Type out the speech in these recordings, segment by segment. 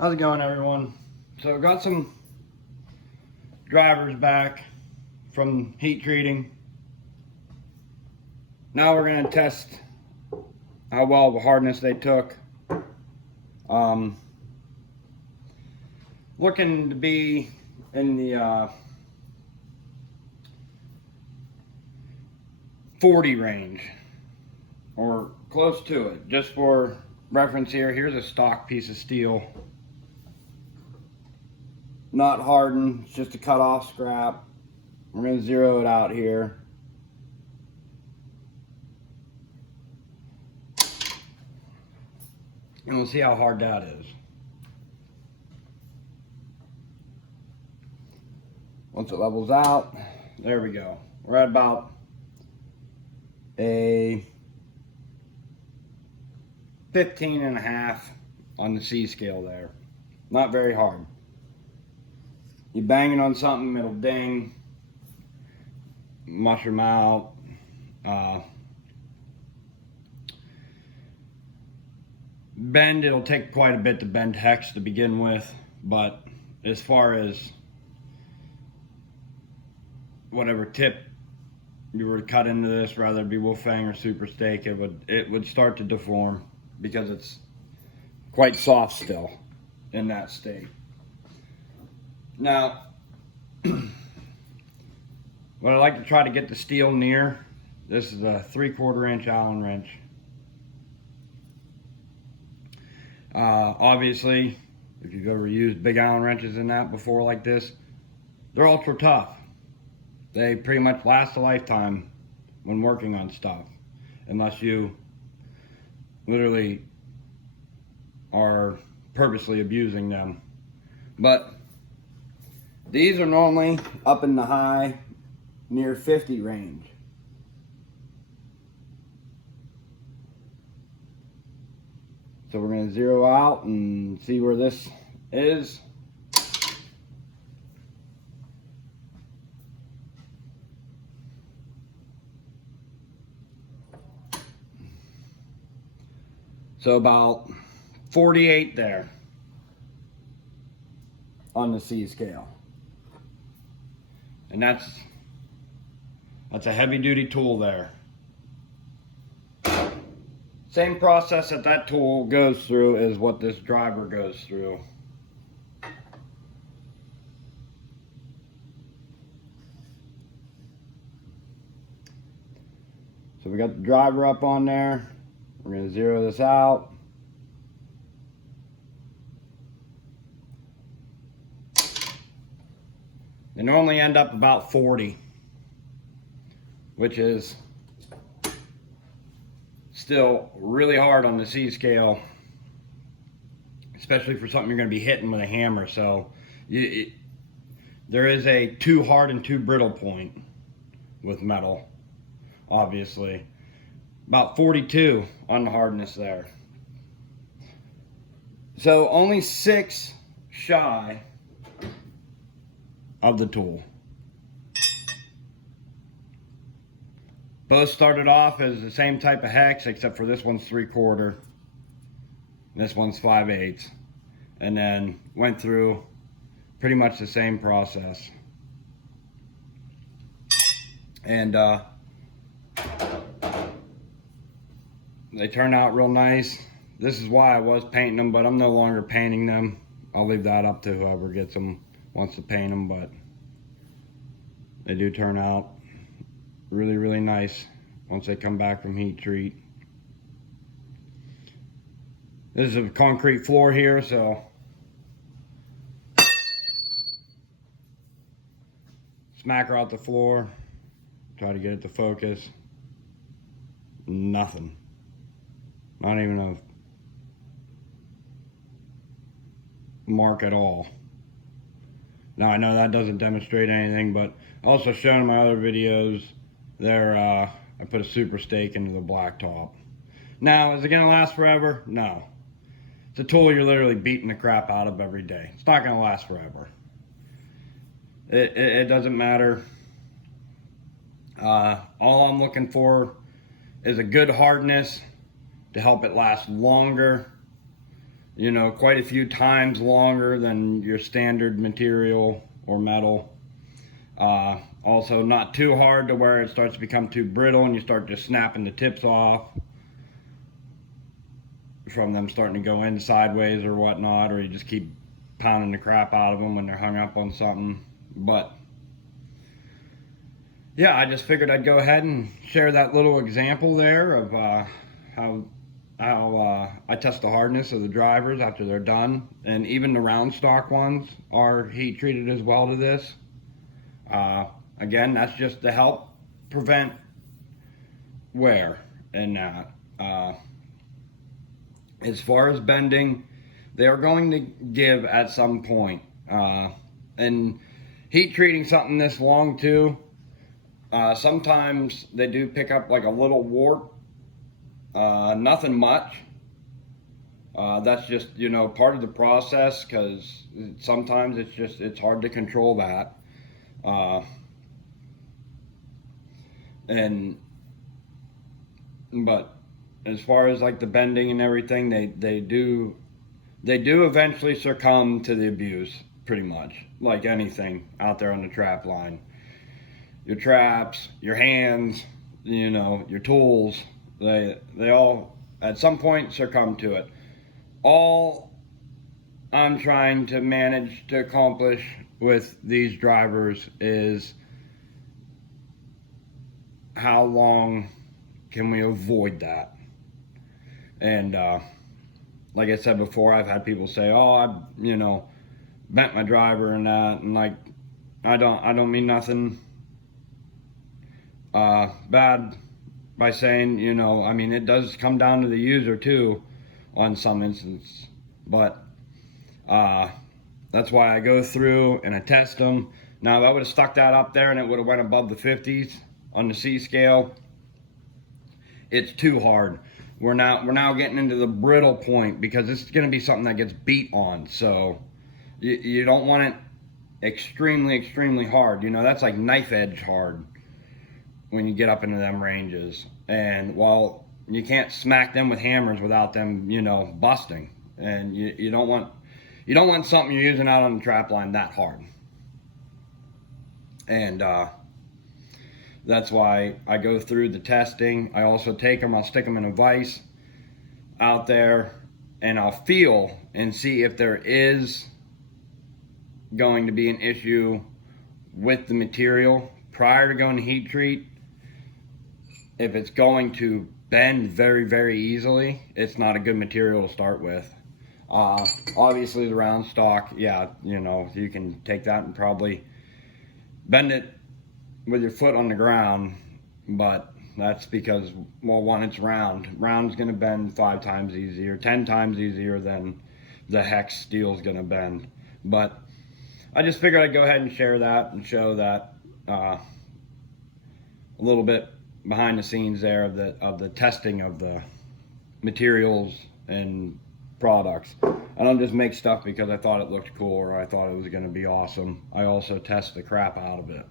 How's it going, everyone? So got some drivers back from heat treating. Now we're gonna test how well the hardness they took. Looking to be in the 40 range or close to it. Just for reference here, here's a stock piece of steel. Not hardened, it's just a cut off scrap. We're going to zero it out here. And we'll see how hard that is. Once it levels out, there we go. We're at about a 15.5 on the C scale there. Not very hard. You bang it on something, it'll ding, mushroom out. Bend, it'll take quite a bit to bend hex to begin with, but as far as whatever tip you were to cut into this, rather it be Wolfang or Super Steak, it would start to deform because it's quite soft still in that state. Now, what I like to try to get the steel near, this is a 3/4 inch Allen wrench. Obviously, if you've ever used big Allen wrenches in that before like this, they're ultra tough. They pretty much last a lifetime when working on stuff, unless you literally are purposely abusing them. But these are normally up in the high, near 50 range. So we're going to zero out and see where this is. So about 48 there on the C scale. And that's a heavy duty tool there. Same process that tool goes through is what this driver goes through. So we got the driver up on there. We're going to zero this out. They normally end up about 40, which is still really hard on the C scale, especially for something you're going to be hitting with a hammer. So there is a too hard and too brittle point with metal, obviously. About 42 on the hardness there. So only 6 shy of the tool. Both started off as the same type of hex, except for this one's 3/4, this one's 5/8, and then went through pretty much the same process. And they turned out real nice. This is why I was painting them, but I'm no longer painting them. I'll leave that up to whoever gets them, wants to paint them, but they do turn out really, really nice once they come back from heat treat. This is a concrete floor here, so smack her out the floor, try to get it to focus. Nothing. Not even a mark at all. Now I know that doesn't demonstrate anything, but also shown in my other videos there, I put a Super Steak into the blacktop. Now, is it gonna last forever? No. It's a tool you're literally beating the crap out of every day. It's not gonna last forever. It doesn't matter. All I'm looking for is a good hardness to help it last longer you know, quite a few times longer than your standard material or metal. Also not too hard to where it starts to become too brittle and you start just snapping the tips off from them starting to go in sideways or whatnot, or you just keep pounding the crap out of them when they're hung up on something. But yeah, I just figured I'd go ahead and share that little example there of how I test the hardness of the drivers after they're done, and even the round stock ones are heat treated as well to this. Again, that's just to help prevent wear and that. As far as bending, they're going to give at some point. And heat treating something this long too, sometimes they do pick up like a little warp. Nothing much. That's just, you know, part of the process, because sometimes it's hard to control that. But as far as like the bending and everything, they do eventually succumb to the abuse, pretty much, like anything out there on the trap line. Your traps, your hands, you know, your tools, they all at some point succumb to it. All I'm trying to manage to accomplish with these drivers is how long can we avoid that. And like I said before, I've had people say, oh, I, you know, bent my driver and that, and like, I don't mean nothing bad by saying, you know, I mean, it does come down to the user too on some instances, but that's why I go through and I test them. Now, if I would have stuck that up there and it would have went above the 50s on the C scale, it's too hard. We're now getting into the brittle point, because it's going to be something that gets beat on. So you don't want it extremely hard. You know, that's like knife edge hard when you get up into them ranges. And while you can't smack them with hammers without them, you know, busting. And you don't want something you're using out on the trap line that hard. And that's why I go through the testing. I also take them, I'll stick them in a vise out there, and I'll feel and see if there is going to be an issue with the material prior to going to heat treat. If it's going to bend very easily, it's not a good material to start with. Obviously the round stock, yeah, you know, you can take that and probably bend it with your foot on the ground, but that's because, well, one, it's round. Round's gonna bend 5 times easier, 10 times easier than the hex steel's gonna bend. But I just figured I'd go ahead and share that and show that a little bit behind the scenes there of the testing of the materials and products. I don't just make stuff because I thought it looked cool or I thought it was gonna be awesome. I also test the crap out of it.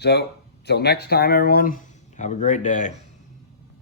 So, till next time, everyone, have a great day.